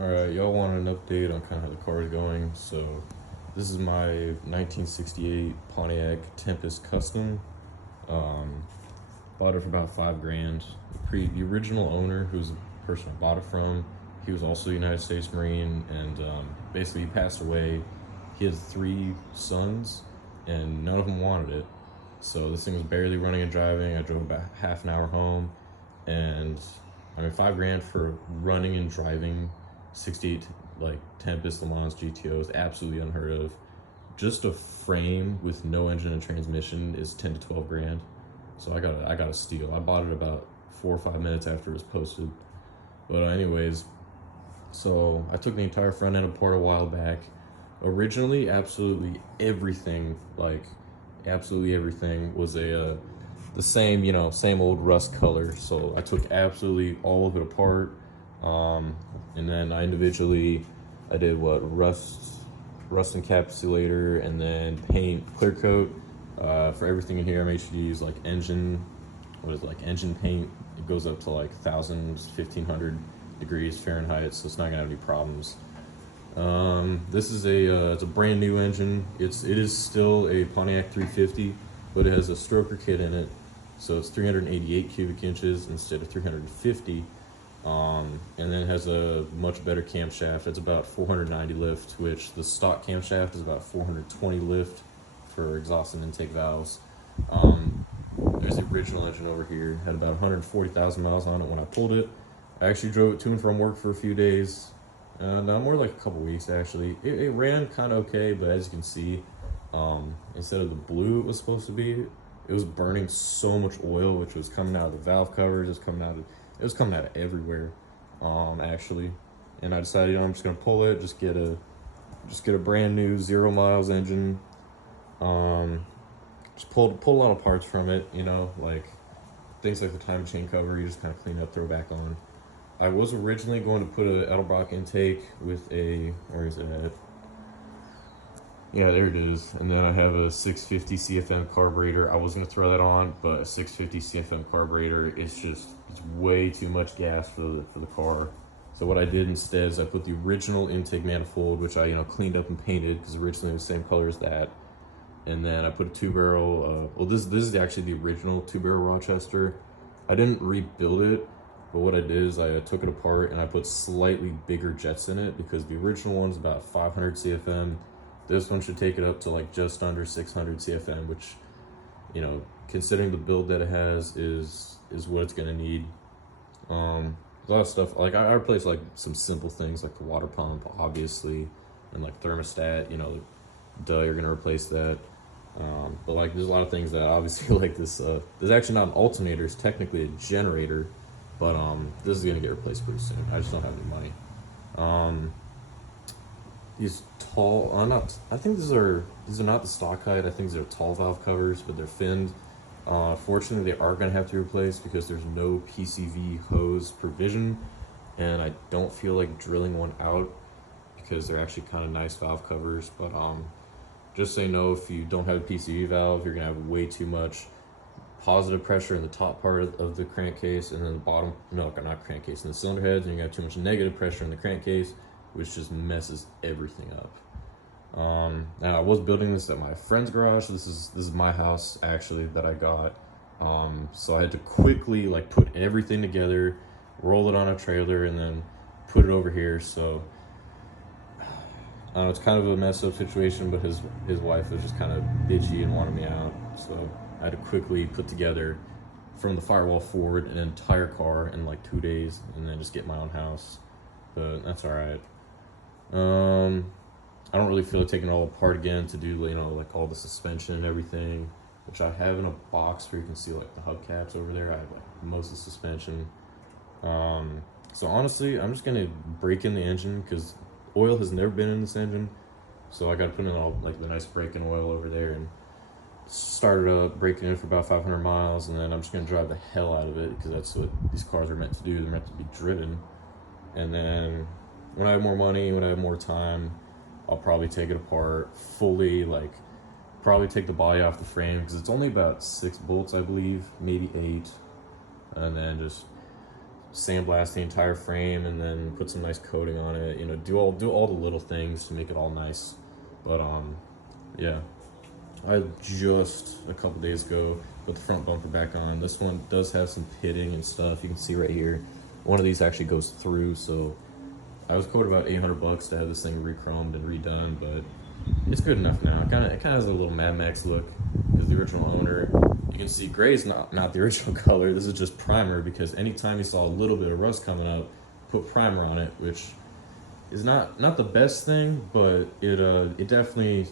Alright, y'all want an update on kind of how the car is going. So, this is my 1968 Pontiac Tempest Custom. Um, Bought it for about 5 grand. The original owner, who's the person I bought it from, he was also a United States Marine, and basically he passed away. He had 3 sons, and none of them wanted it. So this thing was barely running and driving. I drove about half an hour home, and I mean 5 grand for running and driving 68 like Tempest Le Mans GTO is absolutely unheard of. Just a frame with no engine and transmission is 10 to 12 grand. So I got a steal. I bought it about 4 or 5 minutes after it was posted. But anyways, so I took the entire front end apart a while back. Originally, absolutely everything was the same, same old rust color. So I took absolutely all of it apart, and then I did what rust encapsulator, and then paint clear coat. For everything in here, I made sure to use like engine paint. It goes up to like 1,500 degrees Fahrenheit, so it's not gonna have any problems. This is it's a brand new engine. It is still a Pontiac 350, but it has a stroker kit in it, so it's 388 cubic inches instead of 350. And then it has a much better camshaft. It's about 490 lift, which the stock camshaft is about 420 lift for exhaust and intake valves. There's the original engine over here. Had about 140,000 miles on it when I pulled it. I actually drove it to and from work for a few days. No, more like a couple weeks actually. It ran kind of okay, but as you can see, instead of the blue it was supposed to be, it was burning so much oil, which was coming out of the valve covers. It was coming out of everywhere, actually. And I decided, I'm just gonna pull it, just get a brand new 0 miles engine. Just pulled a lot of parts from it, like things like the time chain cover. You just kind of clean up, throw back on. I was originally going to put a Edelbrock intake with where is it at? Yeah, there it is. And then I have a 650 CFM carburetor. I was going to throw that on, but a 650 CFM carburetor, it's way too much gas for the car. So what I did instead is I put the original intake manifold, which I cleaned up and painted because originally it was the same color as that. And then I put a 2-barrel. This is actually the original 2-barrel Rochester. I didn't rebuild it, but what I did is I took it apart and I put slightly bigger jets in it because the original one's about 500 CFM. This one should take it up to like just under 600 CFM, which, considering the build that it has, is what it's gonna need. A lot of stuff, like I replaced like some simple things like the water pump, obviously, and like thermostat. Duh, you're gonna replace that. But like there's a lot of things that obviously like this. There's actually not an alternator; it's technically a generator, but this is gonna get replaced pretty soon. I just don't have any money. These tall, I think these are not the stock height. I think these are tall valve covers, but they're finned. Fortunately, they are gonna have to be replaced because there's no PCV hose provision, and I don't feel like drilling one out because they're actually kind of nice valve covers. But just so you know, if you don't have a PCV valve, you're gonna have way too much positive pressure in the top part of the crankcase, and then the bottom, no, not crankcase, in the cylinder heads, and you got too much negative pressure in the crankcase, which just messes everything up. Now I was building this at my friend's garage. This is my house actually that I got. So I had to quickly like put everything together, roll it on a trailer, and then put it over here. So I don't know, it's kind of a messed up situation, but his wife was just kind of bitchy and wanted me out. So I had to quickly put together from the firewall forward an entire car in like 2 days, and then just get my own house. But that's all right. I don't really feel like taking it all apart again to do like all the suspension and everything, which I have in a box where you can see like the hubcaps over there. I have like most of the suspension. So honestly, I'm just gonna break in the engine because oil has never been in this engine. So I gotta put in all like the nice break-in oil over there and start it up, break it in for about 500 miles, and then I'm just gonna drive the hell out of it because that's what these cars are meant to do. They're meant to be driven. And then when I have more money, when I have more time, I'll probably take it apart fully, like probably take the body off the frame because it's only about 6 bolts, I believe, maybe 8, and then just sandblast the entire frame and then put some nice coating on it. You know, do all the little things to make it all nice. But yeah, I just a couple days ago put the front bumper back on. This one does have some pitting and stuff. You can see right here, one of these actually goes through. So I was quoted about $800 to have this thing re-chromed and redone, but it's good enough now. It kind of has a little Mad Max look. Because the original owner, you can see gray is not the original color. This is just primer, because anytime you saw a little bit of rust coming up, put primer on it, which is not the best thing, but it definitely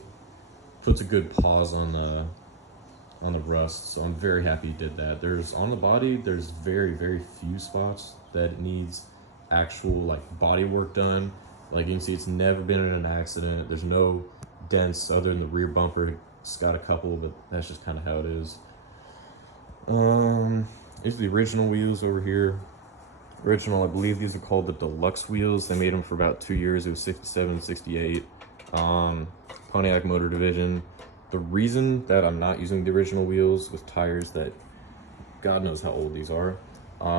puts a good pause on the rust. So I'm very happy he did that. There's on the body, there's very few spots that it needs actual like body work done. Like you can see, it's never been in an accident. There's no dents other than the rear bumper. It's got a couple, but that's just kind of how it is. Here's the original wheels over here. Original, I believe these are called the deluxe wheels. They made them for about 2 years. It was 67, 68. Pontiac Motor Division. The reason that I'm not using the original wheels with tires that God knows how old these are,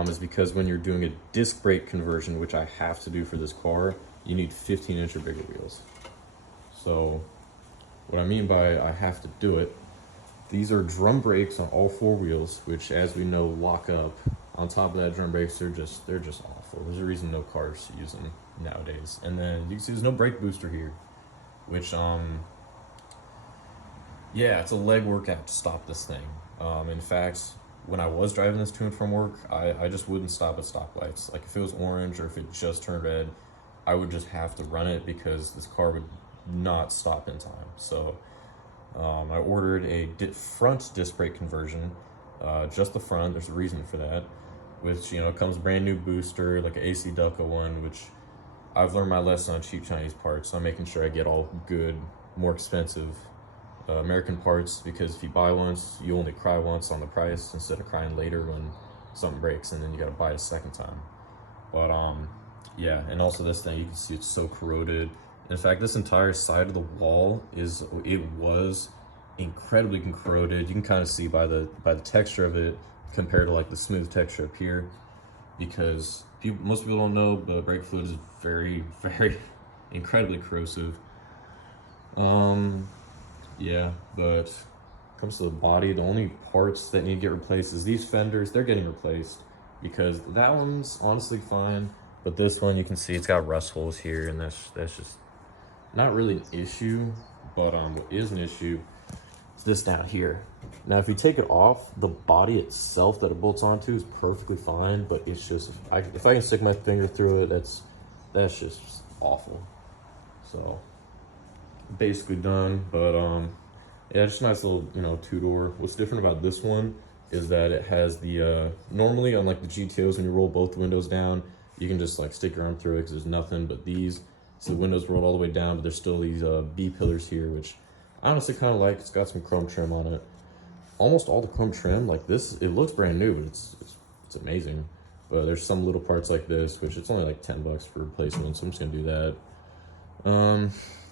is because when you're doing a disc brake conversion, which I have to do for this car, you need 15-inch or bigger wheels. So what I mean by I have to do it, these are drum brakes on all 4 wheels, which, as we know, lock up. On top of that, drum brakes are just awful. There's a reason no cars use them nowadays. And then you can see there's no brake booster here, which yeah, it's a leg workout to stop this thing. In fact, when I was driving this to and from work, I just wouldn't stop at stoplights. Like if it was orange or if it just turned red, I would just have to run it because this car would not stop in time. So I ordered a front disc brake conversion, just the front. There's a reason for that, which, you know, comes brand new booster, like an AC Delco one, which I've learned my lesson on cheap Chinese parts. So I'm making sure I get all good, more expensive American parts, because if you buy once, you only cry once on the price instead of crying later when something breaks and then you got to buy a second time. But yeah, and also this thing, you can see it's so corroded. In fact, this entire side of the wall was incredibly corroded. You can kind of see by the texture of it compared to like the smooth texture up here, because most people don't know, but brake fluid is very incredibly corrosive. Yeah, but comes to the body, the only parts that need to get replaced is these fenders. They're getting replaced because that one's honestly fine, but this one, you can see it's got rust holes here, and that's just not really an issue. But what is an issue is this down here. Now if you take it off, the body itself that it bolts onto is perfectly fine, but it's just, if I can stick my finger through it, that's just awful. So basically done. But yeah, just a nice little, you know, 2-door. What's different about this one is that it has the normally on like the GTOs, when you roll both windows down, you can just like stick your arm through it because there's nothing. But these, so the windows rolled all the way down, but there's still these B pillars here, which I honestly kind of like. It's got some chrome trim on it. Almost all the chrome trim, like this, it looks brand new, but it's amazing. But there's some little parts like this, which it's only like $10 for replacement, so I'm just gonna do that.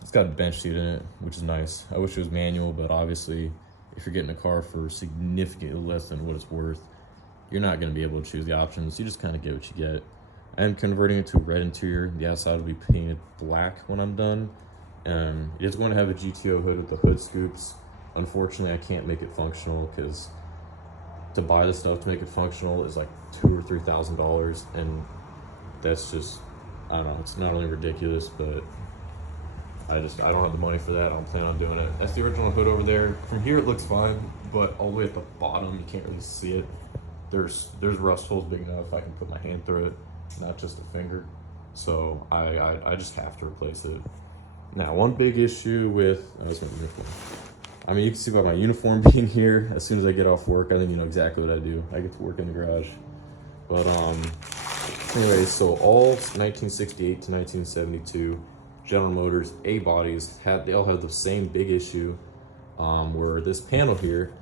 It's got a bench seat in it, which is nice. I wish it was manual, but obviously if you're getting a car for significantly less than what it's worth, you're not going to be able to choose the options. You just kind of get what you get. I am converting it to a red interior. The outside will be painted black when I'm done. It is going to have a GTO hood with the hood scoops. Unfortunately, I can't make it functional because to buy the stuff to make it functional is like $2,000 or $3,000, and that's just, I don't know, it's not only ridiculous, but I don't have the money for that. I don't plan on doing it. That's the original hood over there. From here it looks fine, but all the way at the bottom you can't really see it. There's rust holes big enough I can put my hand through it, not just a finger. So I just have to replace it. Now, one big issue with that's my uniform. I mean, you can see by my uniform being here. As soon as I get off work, I think you know exactly what I do. I get to work in the garage. But anyway, so all 1968 to 1972 General Motors A bodies they all have the same big issue, where this panel here,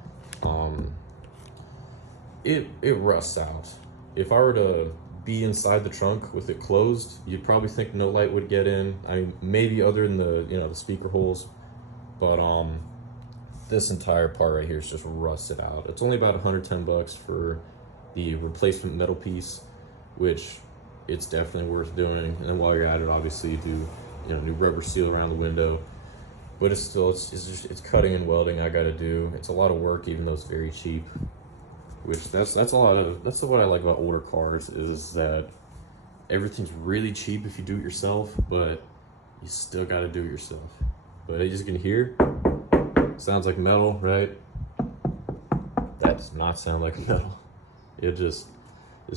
it rusts out. If I were to be inside the trunk with it closed, you'd probably think no light would get in. I mean, maybe other than the, you know, the speaker holes, but this entire part right here is just rusted out. It's only about $110 for the replacement metal piece. which it's definitely worth doing. And then while you're at it, obviously you do, new rubber seal around the window. But it's still, it's cutting and welding I gotta do. It's a lot of work, even though it's very cheap. Which that's what I like about older cars, is that everything's really cheap if you do it yourself, but you still gotta do it yourself. But as you can hear, sounds like metal, right? That does not sound like metal. This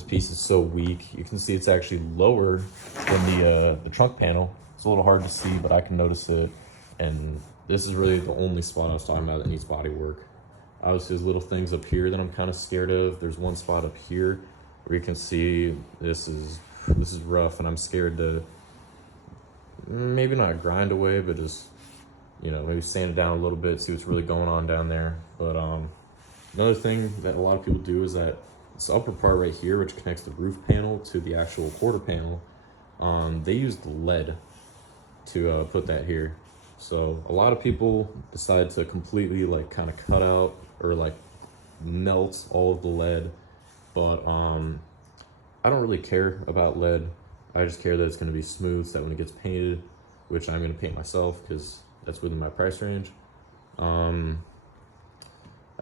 piece is so weak. You can see it's actually lower than the trunk panel. It's a little hard to see, but I can notice it. And this is really the only spot I was talking about that needs body work. Obviously, there's little things up here that I'm kind of scared of. There's one spot up here where you can see this is rough, and I'm scared to maybe not grind away, but just maybe sand it down a little bit, see what's really going on down there. But another thing that a lot of people do is that this upper part right here, which connects the roof panel to the actual quarter panel, they use the lead to put that here. So a lot of people decide to completely kind of cut out or melt all of the lead, but I don't really care about lead. I just care that it's going to be smooth, so that when it gets painted, which I'm going to paint myself because that's within my price range, I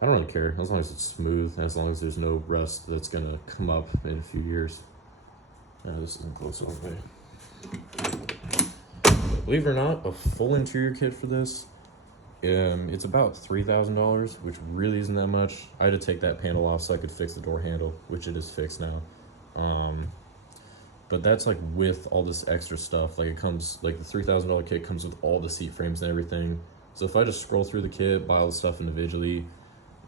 don't really care as long as it's smooth, as long as there's no rust that's going to come up in a few years. This isn't close all the way. Believe it or not, a full interior kit for this, it's about $3,000, which really isn't that much. I had to take that panel off so I could fix the door handle, which it is fixed now. But that's with all this extra stuff. It comes, the $3,000 kit comes with all the seat frames and everything. So if I just scroll through the kit, buy all the stuff individually,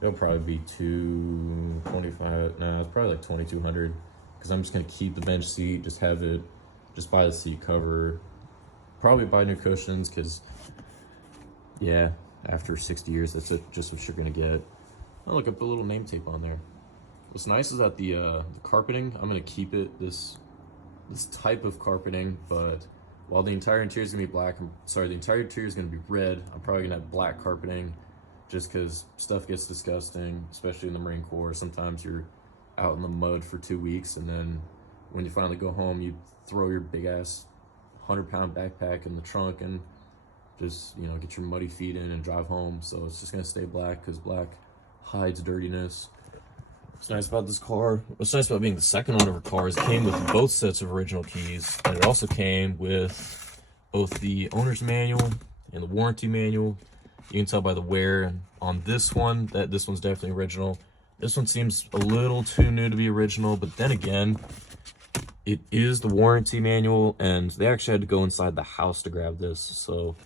it'll probably be $225. Nah, it's probably $2,200, because I'm just gonna keep the bench seat, just buy the seat cover. Probably buy new cushions, because yeah, after 60 years, that's just what you're gonna get. Oh look, I put a little name tape on there. What's nice is that the carpeting, I'm gonna keep it this type of carpeting, but while the entire interior is gonna be black, the entire interior is gonna be red, I'm probably gonna have black carpeting, just because stuff gets disgusting, especially in the Marine Corps. Sometimes you're out in the mud for 2 weeks, and then when you finally go home, you throw your big ass 100-pound backpack in the trunk and just get your muddy feet in and drive home. So it's just gonna stay black, because black hides dirtiness. What's nice about this car, what's nice about being the second owner of a car, is it came with both sets of original keys, and it also came with both the owner's manual and the warranty manual. You can tell by the wear on this one that this one's definitely original. This one seems a little too new to be original, but then again, it is the warranty manual, and they actually had to go inside the house to grab this, so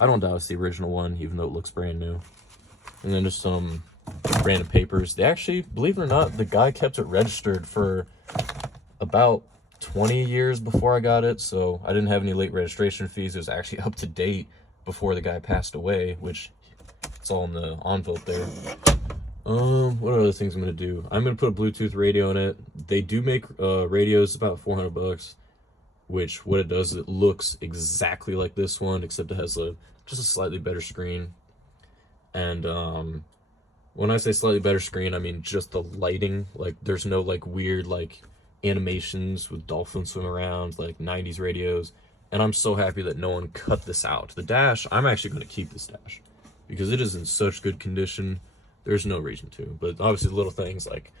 I don't doubt it's the original one, even though it looks brand new. And then just some random papers. They actually, believe it or not, the guy kept it registered for about 20 years before I got it, so I didn't have any late registration fees. It was actually up to date before the guy passed away, which it's all in the envelope there. What other things I'm gonna do? I'm gonna put a Bluetooth radio in it. They do make radios about $400, which what it does is it looks exactly like this one, except it has just a slightly better screen. And when I say slightly better screen, I mean just the lighting. There's no weird animations with dolphins swimming around 90s radios. And I'm so happy that no one cut this out. The dash, I'm actually gonna keep this dash because it is in such good condition. There's no reason to, but obviously little things like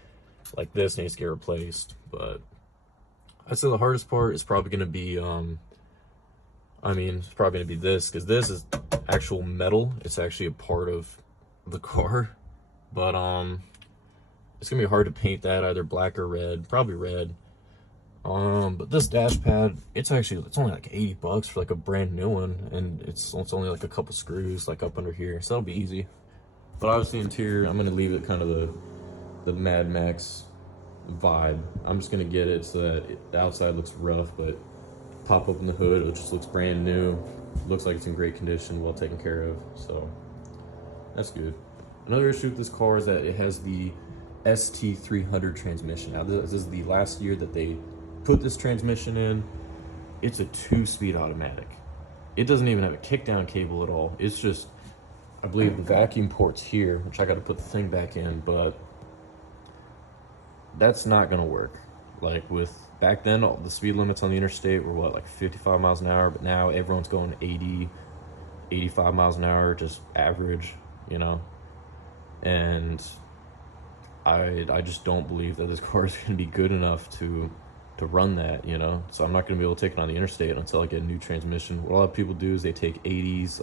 this needs to get replaced. But I'd say the hardest part is probably going to be, it's probably going to be this, because this is actual metal. It's actually a part of the car, but it's going to be hard to paint that either black or red, probably red. But this dash pad, it's only $80 for a brand new one, and it's only a couple screws up under here, so that'll be easy. But obviously interior, I'm gonna leave it kind of the Mad Max vibe. I'm just gonna get it so that the outside looks rough, but pop open the hood, it just looks brand new. Looks like it's in great condition, well taken care of, so that's good. Another issue with this car is that it has the ST300 transmission. Now this is the last year that they put this transmission in. It's a 2-speed automatic. It doesn't even have a kickdown cable at all. It's just, I believe the vacuum port's here, which I got to put the thing back in, but that's not gonna work. Like back then, all the speed limits on the interstate were what, like 55 miles an hour, but now everyone's going 80, 85 miles an hour, just average, you know. And I just don't believe that this car is going to be good enough to run that, you know. So I'm not going to be able to take it on the interstate until I get a new transmission. What a lot of people do is they take 80s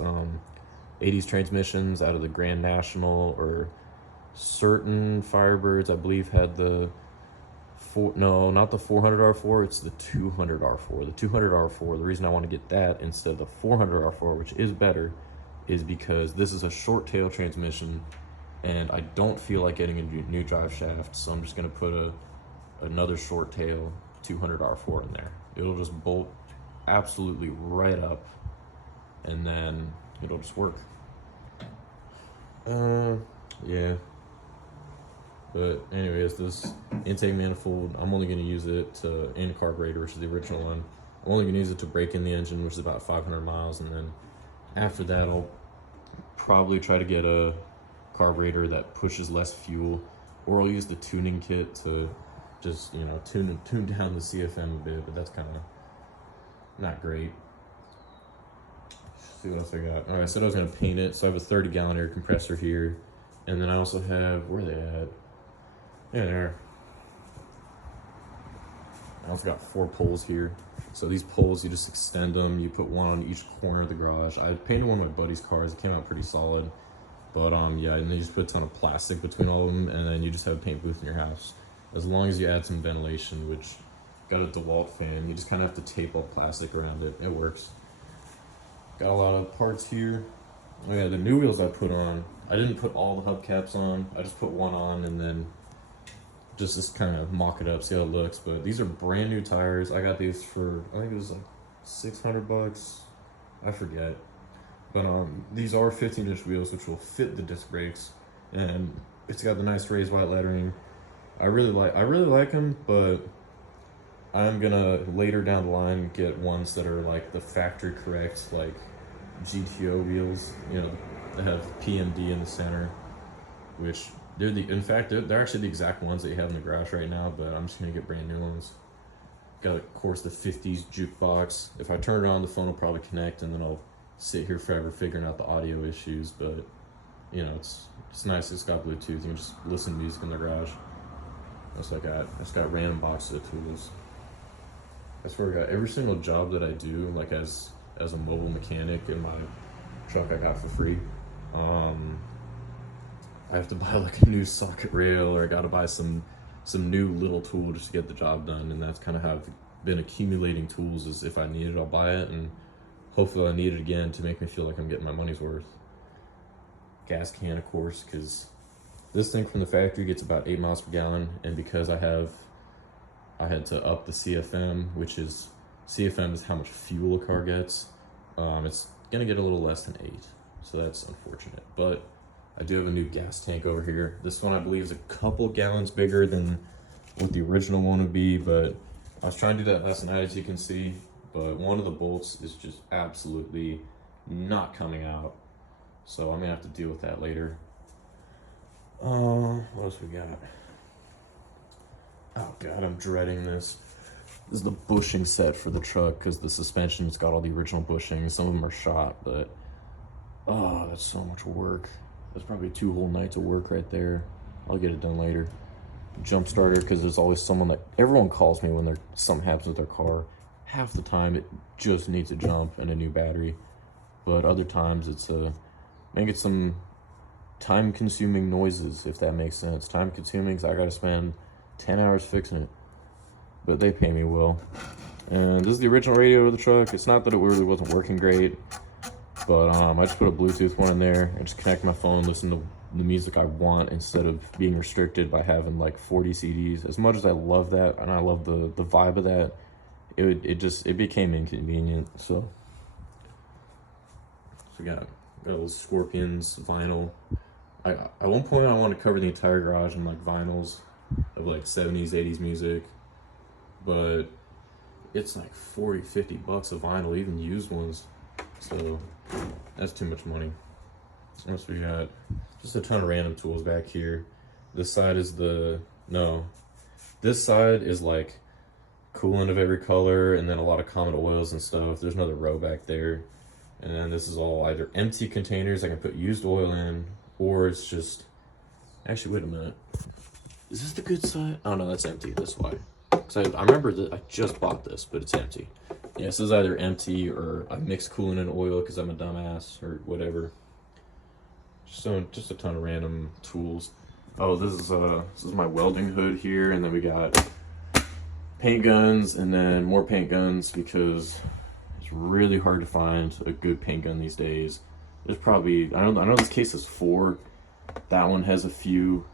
transmissions out of the Grand National, or certain Firebirds, I believe, had the no, not the 400R4, it's the 200R4. The 200R4, the reason I want to get that instead of the 400R4, which is better, is because this is a short tail transmission, and I don't feel like getting a new drive shaft, so I'm just going to put another short tail 200R4 in there. It'll just bolt absolutely right up, and then it'll just work. Yeah. But anyways, this intake manifold, I'm only going to use it in carburetor, which is the original one. I'm only going to use it to break in the engine, which is about 500 miles, and then after that I'll probably try to get a carburetor that pushes less fuel, or I'll use the tuning kit to just, you know, tune down the CFM a bit, but that's kind of not great. Let's see what else I got. All right, I said I was going to paint it, so I have a 30-gallon air compressor here, and then I also have, where are they at? Yeah, there. I also got 4 poles here. So these poles, you just extend them. You put one on each corner of the garage. I painted one of my buddy's cars. It came out pretty solid. But yeah, and then you just put a ton of plastic between all of them, and then you just have a paint booth in your house. As long as you add some ventilation, which got a DeWalt fan, you just kind of have to tape all plastic around it. It works. Got a lot of parts here. Oh yeah, the new wheels I put on, I didn't put all the hubcaps on. I just put one on, and then just kind of mock it up, see how it looks. But these are brand new tires. I got these for, I think it was like $600. I forget. But these are 15-inch wheels, which will fit the disc brakes, and it's got the nice raised white lettering. I really like them, but I'm gonna later down the line get ones that are like the factory correct, like GTO wheels, you know, that have PMD in the center, which they're actually the exact ones that you have in the garage right now, but I'm just gonna get brand new ones. Got, of course, the 50s jukebox. If I turn it on, the phone will probably connect, and then I'll sit here forever figuring out the audio issues, but you know, it's nice. It's got Bluetooth. You can just listen to music in the garage. That's what I got. It's got random boxes of tools. That's where I got every single job that I do, like as a mobile mechanic in my truck I got for free. I have to buy like a new socket rail, or I gotta buy some new little tool just to get the job done, and that's kind of how I've been accumulating tools. Is if I need it, I'll buy it, and hopefully I'll need it again to make me feel like I'm getting my money's worth. Gas can, of course, because this thing from the factory gets about 8 miles per gallon, and because I had to up the CFM, which is, CFM is how much fuel a car gets. It's gonna get a little less than 8, so that's unfortunate. But I do have a new gas tank over here. This one I believe is a couple gallons bigger than what the original one would be, but I was trying to do that last night, as you can see, but one of the bolts is just absolutely not coming out, so I'm gonna have to deal with that later. What else we got? Oh god, I'm dreading this. This is the bushing set for the truck, because the suspension's got all the original bushings. Some of them are shot, but oh, that's so much work. That's probably 2 whole nights of work right there. I'll get it done later. Jump starter, because there's always someone that, everyone calls me when something happens with their car. Half the time it just needs a jump and a new battery, but other times it's maybe some time-consuming noises, if that makes sense. Time-consuming, because I gotta spend 10 hours fixing it, but they pay me well. And this is the original radio of the truck. It's not that it really wasn't working great, but I just put a Bluetooth one in there and just connect my phone, listen to the music I want, instead of being restricted by having like 40 CDs. As much as I love that, and I love the vibe of that, it became inconvenient. So we got those Scorpions vinyl. At one point I want to cover the entire garage in like vinyls of like 70s, 80s music, but it's like 40, 50 bucks a vinyl, even used ones. So that's too much money. What else we got? Just a ton of random tools back here. This side is this side is like coolant of every color, and then a lot of common oils and stuff. There's another row back there. And then this is all either empty containers I can put used oil in, or it's just... Actually, wait a minute. Is this the good side? Oh no, that's empty. That's why. Because I remember that I just bought this, but it's empty. Yeah, this is either empty or I mixed coolant and oil because I'm a dumbass or whatever. Just a ton of random tools. Oh, this is my welding hood here, and then we got paint guns, and then more paint guns because it's really hard to find a good paint gun these days. There's probably, I know this case is 4. That one has a few.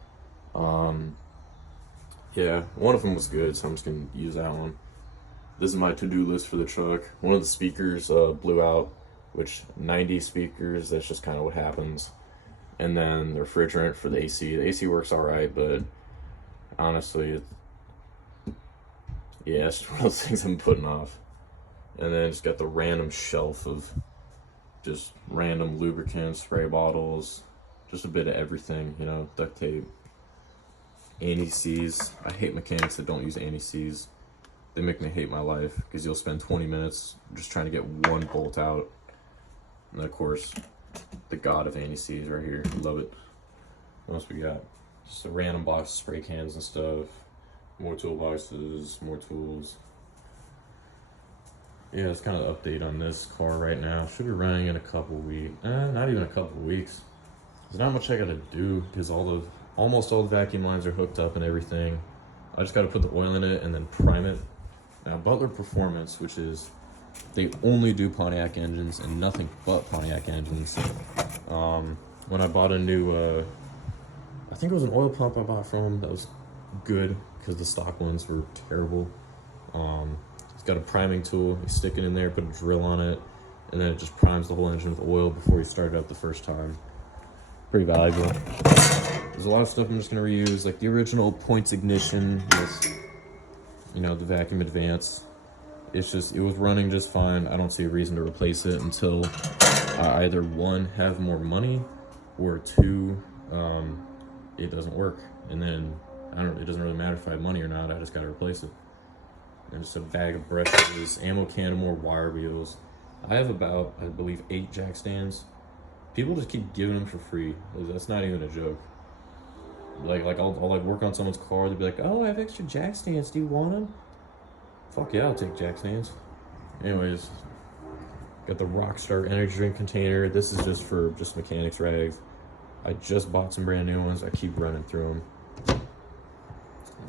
Yeah, one of them was good, so I'm just gonna use that one. This is my to-do list for the truck. One of the speakers blew out, which 90 speakers, that's just kind of what happens. And then the refrigerant for the AC. The AC works all right, but honestly, yeah, it's just one of those things I'm putting off. And then just got the random shelf of just random lubricants, spray bottles, just a bit of everything, you know, duct tape, anti-seize. I hate mechanics that don't use anti-seize. They make me hate my life because you'll spend 20 minutes just trying to get one bolt out. And of course, the god of anti-seize right here. Love it. What else we got? Just a random box of spray cans and stuff. More toolboxes, more tools. Yeah, it's kind of update on this car right now. Should be running in a couple weeks. Not even a couple weeks. There's not much I gotta do because almost all the vacuum lines are hooked up and everything. I just gotta put the oil in it and then prime it. Now, Butler Performance, which is, they only do Pontiac engines and nothing but Pontiac engines. When I bought a new, I think it was an oil pump I bought from them that was good because the stock ones were terrible. It's got a priming tool. You stick it in there, put a drill on it, and then it just primes the whole engine with oil before you start it up the first time. Pretty valuable. There's a lot of stuff I'm just gonna reuse, like the original Points ignition with, you know, the vacuum advance. It's just, it was running just fine. I don't see a reason to replace it until I either 1, have more money, or 2, it doesn't work. And then, it doesn't really matter if I have money or not, I just gotta replace it. And just a bag of brushes, ammo can, and more wire wheels. I have about, I believe, 8 jack stands. People just keep giving them for free. That's not even a joke. Like I'll like work on someone's car. They'll be like, "Oh, I have extra jack stands. Do you want them?" Fuck yeah, I'll take jack stands. Anyways, got the Rockstar energy drink container. This is just for mechanics rags. I just bought some brand new ones. I keep running through them.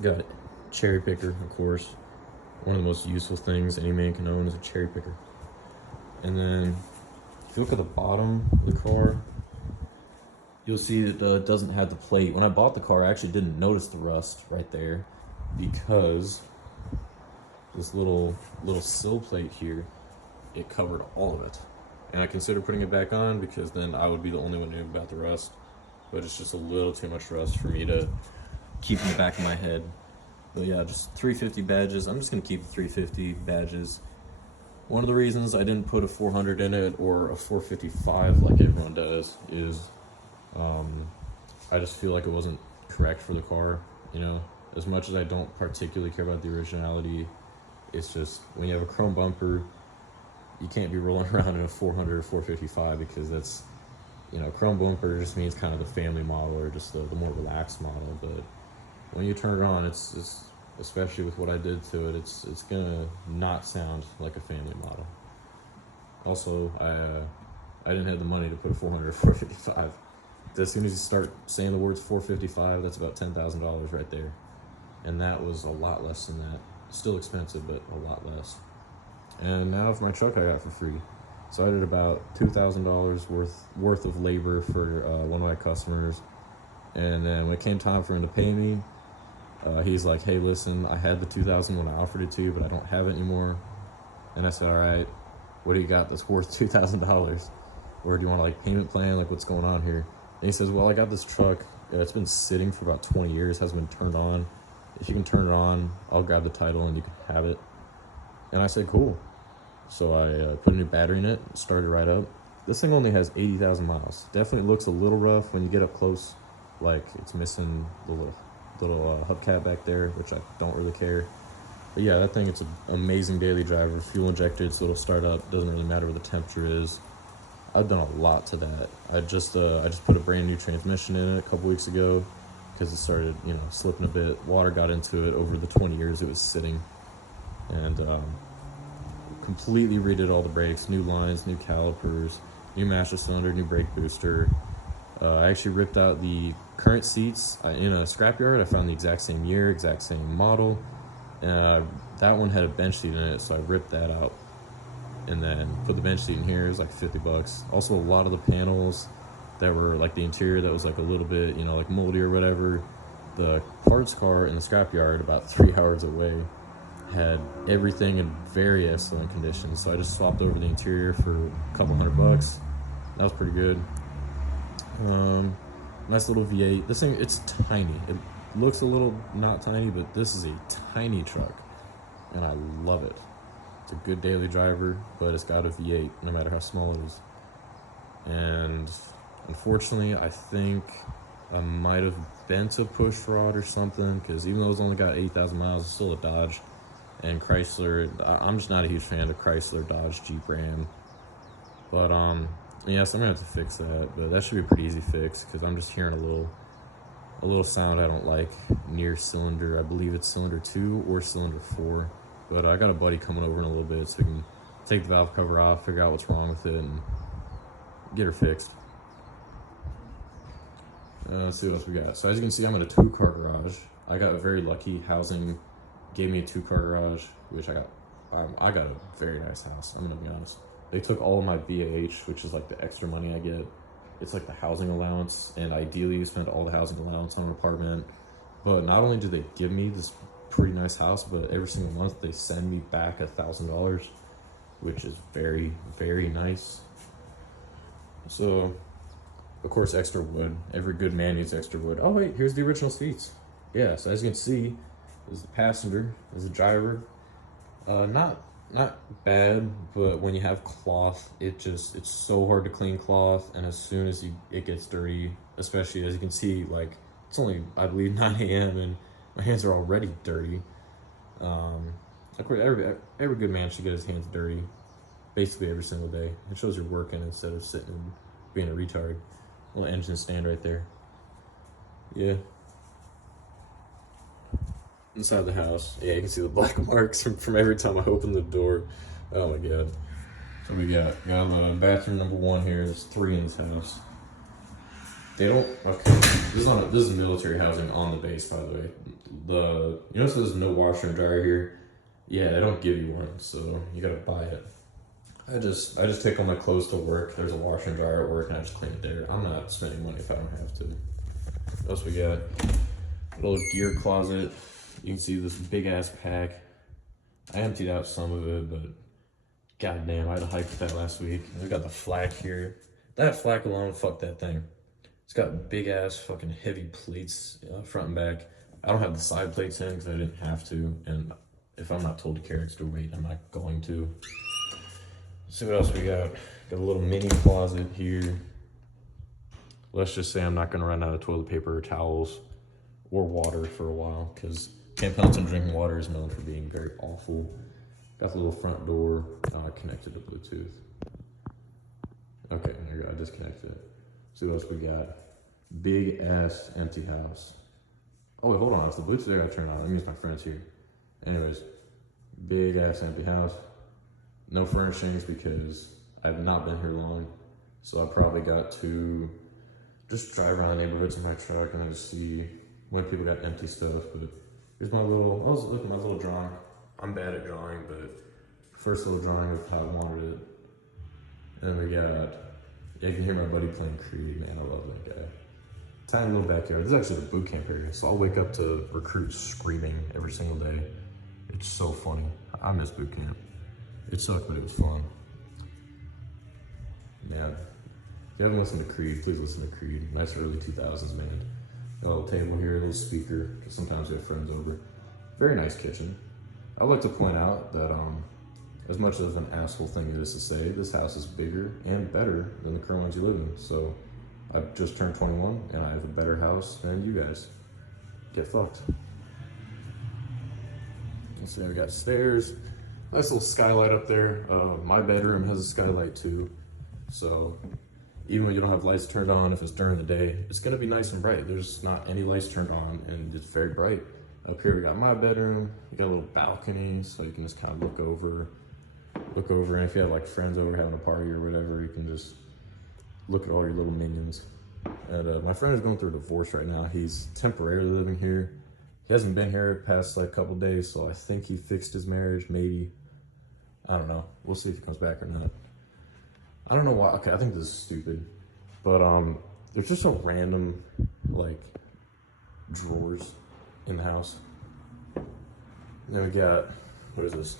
Got cherry picker, of course. One of the most useful things any man can own is a cherry picker. And then, if you look at the bottom of the car, you'll see that it doesn't have the plate. When I bought the car, I actually didn't notice the rust right there because this little sill plate here, it covered all of it. And I considered putting it back on because then I would be the only one who knew about the rust. But it's just a little too much rust for me to keep in the back of my head. But yeah, just 350 badges. I'm just gonna keep the 350 badges. One of the reasons I didn't put a 400 in it or a 455 like everyone does is I just feel like it wasn't correct for the car, you know? As much as I don't particularly care about the originality, it's just, when you have a chrome bumper, you can't be rolling around in a 400 or 455 because that's, you know, chrome bumper just means kind of the family model or just the more relaxed model. But when you turn it on, it's especially with what I did to it, it's gonna not sound like a family model. Also, I didn't have the money to put a 400 or 455. As soon as you start saying the words 455, that's about $10,000 right there. And that was a lot less than that. Still expensive, but a lot less. And now for my truck I got for free. So I did about $2,000 worth of labor for one of my customers. And then when it came time for him to pay me, he's like, "Hey, listen, I had the $2,000 when I offered it to you, but I don't have it anymore." And I said, "All right, what do you got that's worth $2,000? Or do you want like payment plan? Like, what's going on here?" And he says, "Well, I got this truck. It's been sitting for about 20 years, hasn't been turned on. If you can turn it on, I'll grab the title and you can have it." And I said, "Cool." So I put a new battery in it, started right up. This thing only has 80,000 miles. Definitely looks a little rough when you get up close. Like, it's missing the little hubcap back there, which I don't really care. But But yeah, that thing, it's an amazing daily driver. Fuel injected, so it'll start up. Doesn't really matter what the temperature is. I've done a lot to that. I just put a brand new transmission in it a couple weeks ago because it started, slipping a bit. Water got into it over the 20 years it was sitting, and completely redid all the brakes, new lines, new calipers, new master cylinder, new brake booster. I actually ripped out the current seats in a scrapyard. I found the exact same year, exact same model. That one had a bench seat in it, so I ripped that out and then put the bench seat in here. It was like $50. Also, a lot of the panels that were like the interior that was like a little bit, like moldy or whatever, the parts car in the scrapyard about 3 hours away had everything in very excellent condition. So I just swapped over the interior for a couple $100. That was pretty good. Nice little V8. This thing, it's tiny. It looks a little not tiny, but this is a tiny truck, and I love it. It's a good daily driver, but it's got a V8 no matter how small it is. And unfortunately, I think I might have bent a push rod or something, because even though it's only got 8,000 miles, it's still a Dodge. And Chrysler, I'm just not a huge fan of Chrysler, Dodge, Jeep, Ram. But yeah, so I'm gonna have to fix that, but that should be a pretty easy fix because I'm just hearing a little sound I don't like near cylinder. I believe it's cylinder 2 or cylinder 4. But I got a buddy coming over in a little bit, so we can take the valve cover off, figure out what's wrong with it, and get her fixed. Let's see what else we got. So as you can see, I'm in a 2-car garage. I got very lucky. Housing gave me a 2-car garage, which I got a very nice house, I'm gonna be honest. They took all of my BAH, which is like the extra money I get. It's like the housing allowance, and ideally you spend all the housing allowance on an apartment. But not only do they give me this pretty nice house, but every single month they send me back $1,000, which is very, very nice. So, of course, extra wood. Every good man needs extra wood. Oh wait, here's the original seats. Yeah, so as you can see, there's the passenger, there's the driver. Not bad, but when you have cloth, it's so hard to clean cloth, and as soon as it gets dirty, especially as you can see, like, it's only, I believe, 9 a.m. and my hands are already dirty. Of course, every good man should get his hands dirty basically every single day. It shows you're working instead of sitting and being a retard. Little engine stand right there. Yeah. Inside the house, yeah, you can see the black marks from every time I open the door. Oh my god. So we got bathroom number 1 here. There's 3 in this house. They don't, okay, this is military housing on the base, by the way. You notice there's no washer and dryer here? Yeah, they don't give you one, so you gotta buy it. I just take all my clothes to work. There's a washer and dryer at work, and I just clean it there. I'm not spending money if I don't have to. What else we got? A little gear closet. You can see this big ass pack. I emptied out some of it, but goddamn, I had to hike with that last week. We got the flak here. That flak alone, fuck that thing. It's got big ass fucking heavy plates front and back. I don't have the side plates in because I didn't have to, and if I'm not told to carry extra weight, I'm not going to. Let's see what else we got. Got a little mini closet here. Let's just say I'm not gonna run out of toilet paper or towels or water for a while, because Camp Pendleton drinking water is known for being very awful. Got the little front door connected to Bluetooth. Okay, there you go, I disconnected it. See what else we got. Big ass empty house. Oh wait, hold on, it's the Bluetooth I gotta turn on. That means my friend's here. Anyways, big ass empty house. No furnishings because I've not been here long. So I probably got to just drive around the neighborhoods in my truck and then just see when people got empty stuff. But here's I was looking at my little drawing. I'm bad at drawing, but first little drawing of how I wanted it. And then we got, yeah, you can hear my buddy playing Creed, man, I love that guy. Tiny little backyard. This is actually the boot camp area, so I'll wake up to recruits screaming every single day. It's so funny. I miss boot camp. It sucked, but it was fun. Man, if you haven't listened to Creed, please listen to Creed. Nice early 2000s band. Got a little table here, a little speaker, because sometimes we have friends over. Very nice kitchen. I'd like to point out that as much of an asshole thing it is to say, this house is bigger and better than the current ones you live in. So I've just turned 21 and I have a better house than you guys. Get fucked. Let's see, we got stairs. Nice little skylight up there. My bedroom has a skylight too. So even when you don't have lights turned on, if it's during the day, it's gonna be nice and bright. There's not any lights turned on and it's very bright. Up here we got my bedroom. You got a little balcony so you can just kind of look over. And if you have like friends over having a party or whatever, you can just look at all your little minions. And my friend is going through a divorce right now. He's temporarily living here. He hasn't been here past like a couple days, so I think he fixed his marriage, maybe. I don't know. We'll see if he comes back or not. I don't know why. Okay, I think this is stupid. But there's just some random like drawers in the house. And then we got, what is this?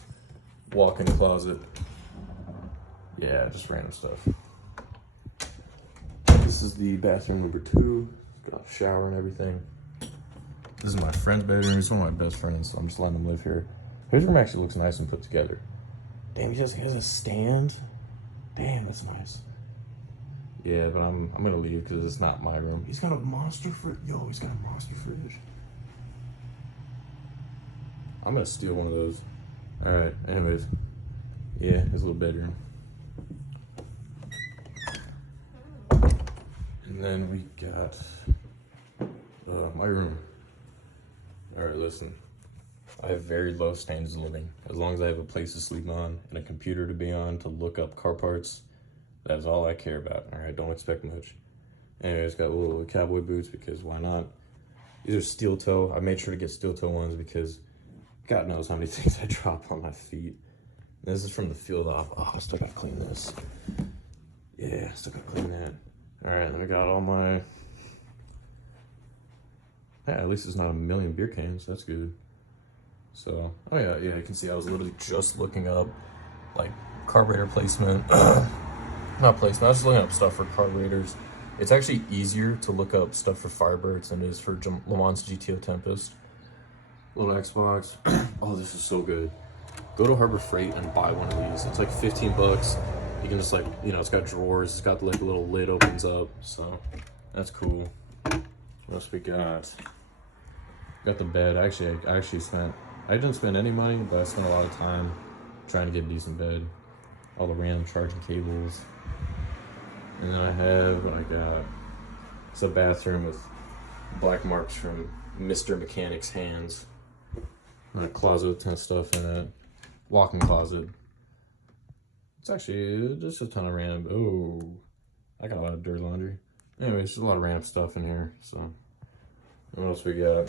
Walk-in closet. Yeah, just random stuff. This is the bathroom number 2. It's got a shower and everything. This is my friend's bedroom. He's one of my best friends, so I'm just letting him live here. His room actually looks nice and put together. Damn, he has a stand. Damn, that's nice. Yeah, but I'm gonna leave because it's not my room. He's got a monster fridge. Yo, he's got a monster fridge. I'm gonna steal one of those. All right, anyways. Yeah, his little bedroom. And then we got my room. All right, listen. I have very low standards of living. As long as I have a place to sleep on and a computer to be on to look up car parts, that's all I care about. All right, don't expect much. Anyways, got little cowboy boots because why not? These are steel toe. I made sure to get steel toe ones because God knows how many things I drop on my feet. This is from the field off. Oh, I still gotta clean this. Yeah, still gotta clean that. All right, then we got all my, yeah, at least it's not a million beer cans. That's good. So, oh yeah, you can see I was literally just looking up like carburetor placement. Not placement, I was just looking up stuff for carburetors. It's actually easier to look up stuff for Firebirds than it is for Le Mans GTO Tempest. Little Xbox. Oh, this is so good. Go to Harbor Freight and buy one of these. It's like 15 bucks. You can just like, you know, it's got drawers. It's got like a little lid opens up. So that's cool. What else we got? Got the bed. I didn't spend any money, but I spent a lot of time trying to get a decent bed. All the random charging cables. And then I have what I got. It's a bathroom with black marks from Mr. Mechanic's hands. And a closet with a ton of stuff in it. Walk-in closet. It's actually just a ton of random. Oh, I got a lot of dirty laundry. Anyways, just a lot of random stuff in here. So, what else we got?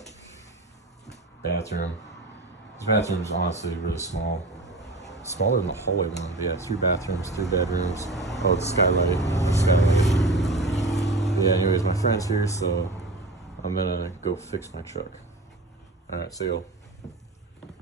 Bathroom. This bathroom is honestly really small. Smaller than the hallway one. But yeah, 3 bathrooms, 3 bedrooms. Oh, it's skylight. Yeah, anyways, my friend's here, so I'm gonna go fix my truck. All right, see y'all.